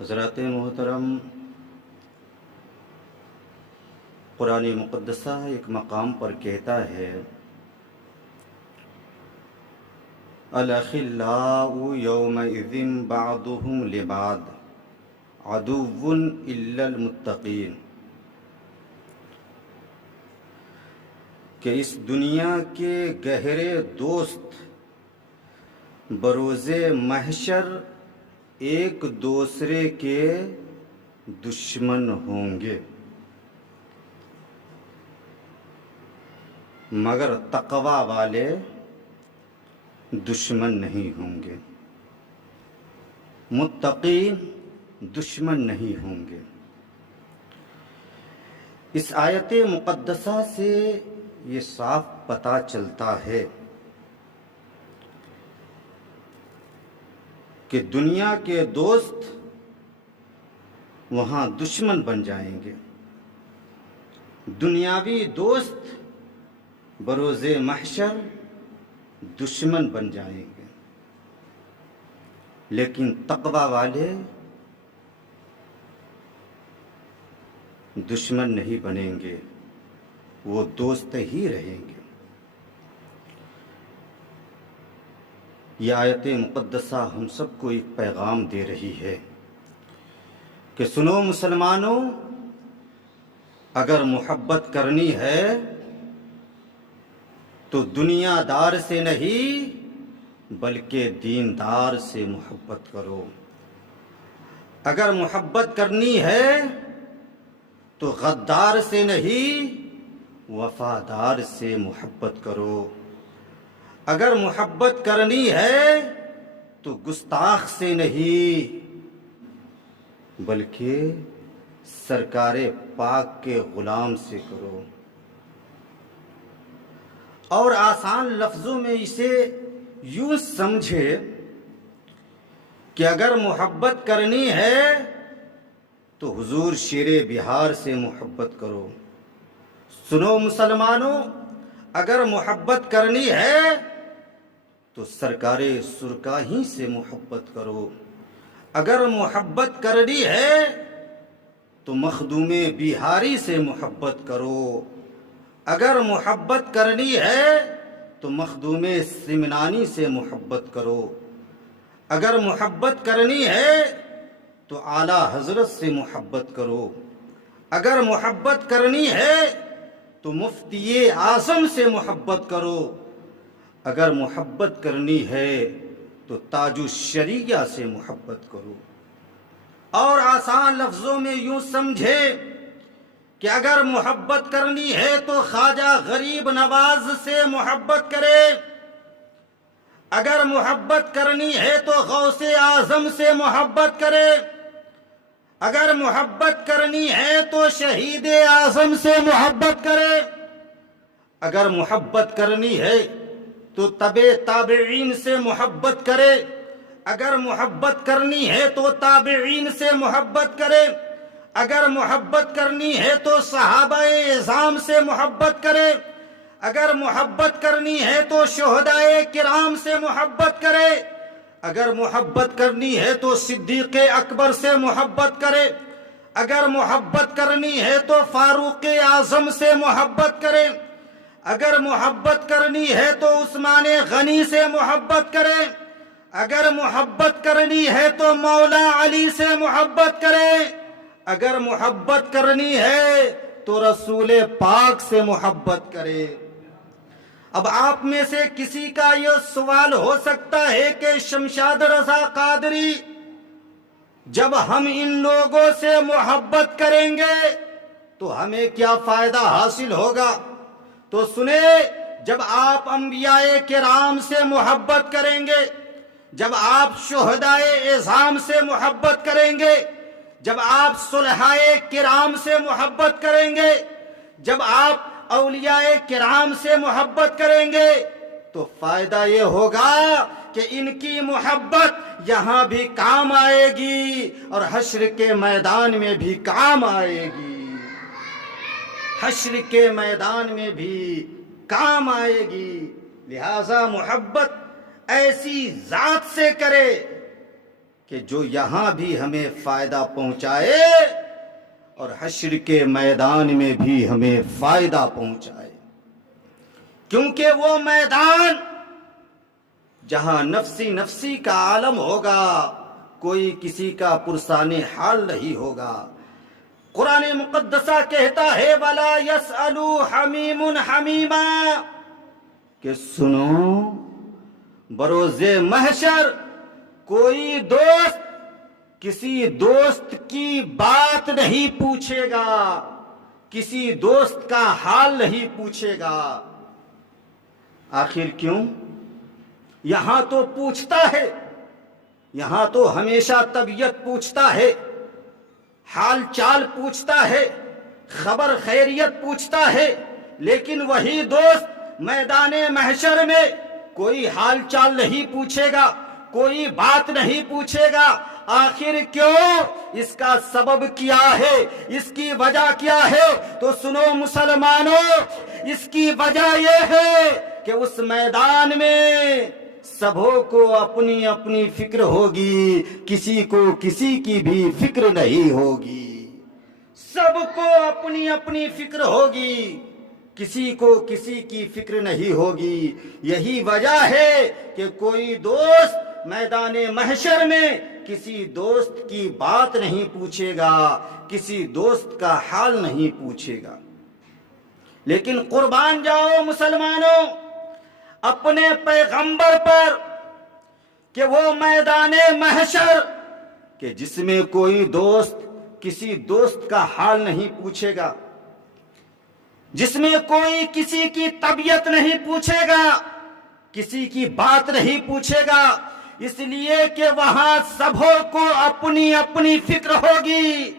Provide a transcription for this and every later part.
حضرات محترم، قرآن مقدسہ ایک مقام پر کہتا ہے الاخلاء یومئذ بعضهم لبعض عدو الا المتقین، کہ اس دنیا کے گہرے دوست بروز محشر ایک دوسرے کے دشمن ہوں گے، مگر تقوی والے دشمن نہیں ہوں گے، متقی دشمن نہیں ہوں گے۔ اس آیت مقدسہ سے یہ صاف پتہ چلتا ہے کہ دنیا کے دوست وہاں دشمن بن جائیں گے، دنیاوی دوست بروز محشر دشمن بن جائیں گے، لیکن تقوی والے دشمن نہیں بنیں گے، وہ دوست ہی رہیں گے۔ یہ آیت مقدسہ ہم سب کو ایک پیغام دے رہی ہے کہ سنو مسلمانوں، اگر محبت کرنی ہے تو دنیا دار سے نہیں بلکہ دیندار سے محبت کرو۔ اگر محبت کرنی ہے تو غدار سے نہیں وفادار سے محبت کرو۔ اگر محبت کرنی ہے تو گستاخ سے نہیں بلکہ سرکار پاک کے غلام سے کرو۔ اور آسان لفظوں میں اسے یوں سمجھے کہ اگر محبت کرنی ہے تو حضور شیر بہار سے محبت کرو۔ سنو مسلمانوں، اگر محبت کرنی ہے تو سرکار سرکاہی سے محبت کرو۔ اگر محبت کرنی ہے تو مخدوم بہاری سے محبت کرو۔ اگر محبت کرنی ہے تو مخدوم سمنانی سے محبت کرو۔ اگر محبت کرنی ہے تو اعلیٰ حضرت سے محبت کرو۔ اگر محبت کرنی ہے تو مفتی اعظم سے محبت کرو۔ اگر محبت کرنی ہے تو تاج الشریعہ سے محبت کرو۔ اور آسان لفظوں میں یوں سمجھے کہ اگر محبت کرنی ہے تو خواجہ غریب نواز سے محبت کرے۔ اگر محبت کرنی ہے تو غوث اعظم سے محبت کرے۔ اگر محبت کرنی ہے تو شہید اعظم سے محبت کرے۔ اگر محبت کرنی ہے تو تبع تابعین سے محبت کرے۔ اگر محبت کرنی ہے تو تابعین سے محبت کرے۔ اگر محبت کرنی ہے تو صحابہ اعظام سے محبت کرے۔ اگر محبت کرنی ہے تو شہدائے کرام سے محبت کرے۔ اگر محبت کرنی ہے تو صدیق اکبر سے محبت کرے۔ اگر محبت کرنی ہے تو فاروق اعظم سے محبت کرے۔ اگر محبت کرنی ہے تو عثمان غنی سے محبت کرے۔ اگر محبت کرنی ہے تو مولا علی سے محبت کرے۔ اگر محبت کرنی ہے تو رسول پاک سے محبت کرے۔ اب آپ میں سے کسی کا یہ سوال ہو سکتا ہے کہ شمشاد رضا قادری، جب ہم ان لوگوں سے محبت کریں گے تو ہمیں کیا فائدہ حاصل ہوگا؟ تو سنیں، جب آپ انبیاء کرام سے محبت کریں گے، جب آپ شہدائے اعظام سے محبت کریں گے، جب آپ صلحائے کرام سے محبت کریں گے، جب آپ اولیاء کرام سے محبت کریں گے تو فائدہ یہ ہوگا کہ ان کی محبت یہاں بھی کام آئے گی اور حشر کے میدان میں بھی کام آئے گی۔ حشر کے میدان میں بھی کام آئے گی۔ لہذا محبت ایسی ذات سے کرے کہ جو یہاں بھی ہمیں فائدہ پہنچائے اور حشر کے میدان میں بھی ہمیں فائدہ پہنچائے، کیونکہ وہ میدان جہاں نفسی نفسی کا عالم ہوگا، کوئی کسی کا پرسان حال نہیں ہوگا۔ قرآن مقدسہ کہتا ہے وَلَا يَسْأَلُ حَمِيمٌ حَمِيمًا، کہ سنو بروز محشر کوئی دوست کسی دوست کی بات نہیں پوچھے گا، کسی دوست کا حال نہیں پوچھے گا۔ آخر کیوں؟ یہاں تو پوچھتا ہے، یہاں تو ہمیشہ طبیعت پوچھتا ہے، حال چال پوچھتا ہے، خبر خیریت پوچھتا ہے، لیکن وہی دوست میدان محشر میں کوئی حال چال نہیں پوچھے گا، کوئی بات نہیں پوچھے گا۔ آخر کیوں؟ اس کا سبب کیا ہے، اس کی وجہ کیا ہے؟ تو سنو مسلمانوں، اس کی وجہ یہ ہے کہ اس میدان میں سبوں کو اپنی اپنی فکر ہوگی، کسی کو کسی کی بھی فکر نہیں ہوگی۔ سب کو اپنی اپنی فکر ہوگی، کسی کو کسی کی فکر نہیں ہوگی۔ یہی وجہ ہے کہ کوئی دوست میدان محشر میں کسی دوست کی بات نہیں پوچھے گا، کسی دوست کا حال نہیں پوچھے گا۔ لیکن قربان جاؤ مسلمانوں اپنے پیغمبر پر کہ وہ میدان محشر کہ جس میں کوئی دوست کسی دوست کا حال نہیں پوچھے گا، جس میں کوئی کسی کی طبیعت نہیں پوچھے گا، کسی کی بات نہیں پوچھے گا، اس لیے کہ وہاں سبوں کو اپنی اپنی فکر ہوگی۔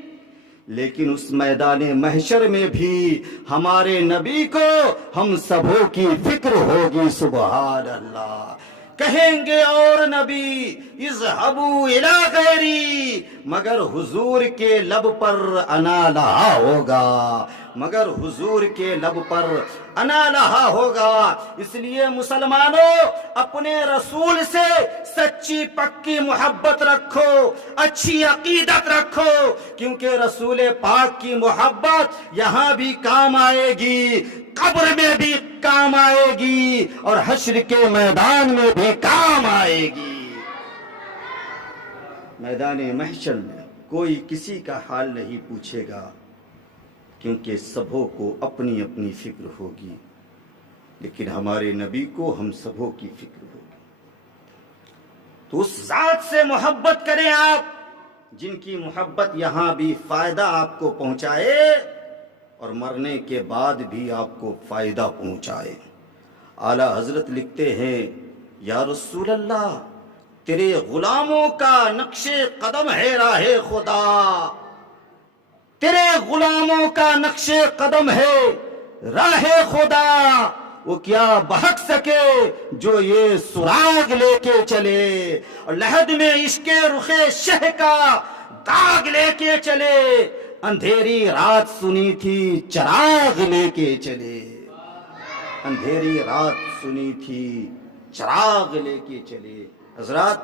لیکن اس میدان محشر میں بھی ہمارے نبی کو ہم سبوں کی فکر ہوگی۔ سبحان اللہ۔ کہیں گے اور نبی اذهبوا الی غیری، مگر حضور کے لب پر انا لہا ہوگا، مگر حضور کے لب پر انا لہا ہوگا۔ اس لیے مسلمانوں اپنے رسول سے سچی پکی محبت رکھو، اچھی عقیدت رکھو، کیونکہ رسول پاک کی محبت یہاں بھی کام آئے گی، قبر میں بھی کام آئے گی، اور حشر کے میدان میں بھی کام آئے گی۔ میدان محشر میں کوئی کسی کا حال نہیں پوچھے گا، کیونکہ سبوں کو اپنی اپنی فکر ہوگی، لیکن ہمارے نبی کو ہم سبوں کی فکر ہوگی۔ تو اس ذات سے محبت کریں آپ جن کی محبت یہاں بھی فائدہ آپ کو پہنچائے اور مرنے کے بعد بھی آپ کو فائدہ پہنچائے۔ اعلیٰ حضرت لکھتے ہیں یا رسول اللہ تیرے غلاموں کا نقش قدم ہے راہ خدا، تیرے غلاموں کا نقش قدم ہے راہ خدا، وہ کیا بہک سکے جو یہ سراغ لے کے چلے، اور لحد میں عشق رخ شہ کا داغ لے کے چلے، اندھیری رات سنی تھی چراغ لے کے چلے، اندھیری رات سنی تھی چراغ لے کے چلے۔ حضرات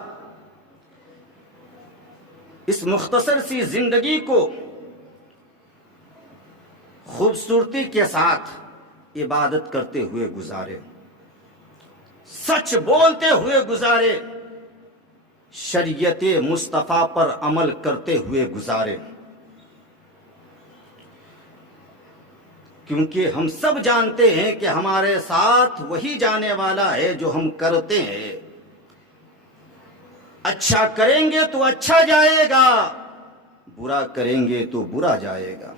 اس مختصر سی زندگی کو خوبصورتی کے ساتھ عبادت کرتے ہوئے گزارے، سچ بولتے ہوئے گزارے، شریعت مصطفیٰ پر عمل کرتے ہوئے گزارے، کیونکہ ہم سب جانتے ہیں کہ ہمارے ساتھ وہی جانے والا ہے جو ہم کرتے ہیں۔ اچھا کریں گے تو اچھا جائے گا، برا کریں گے تو برا جائے گا۔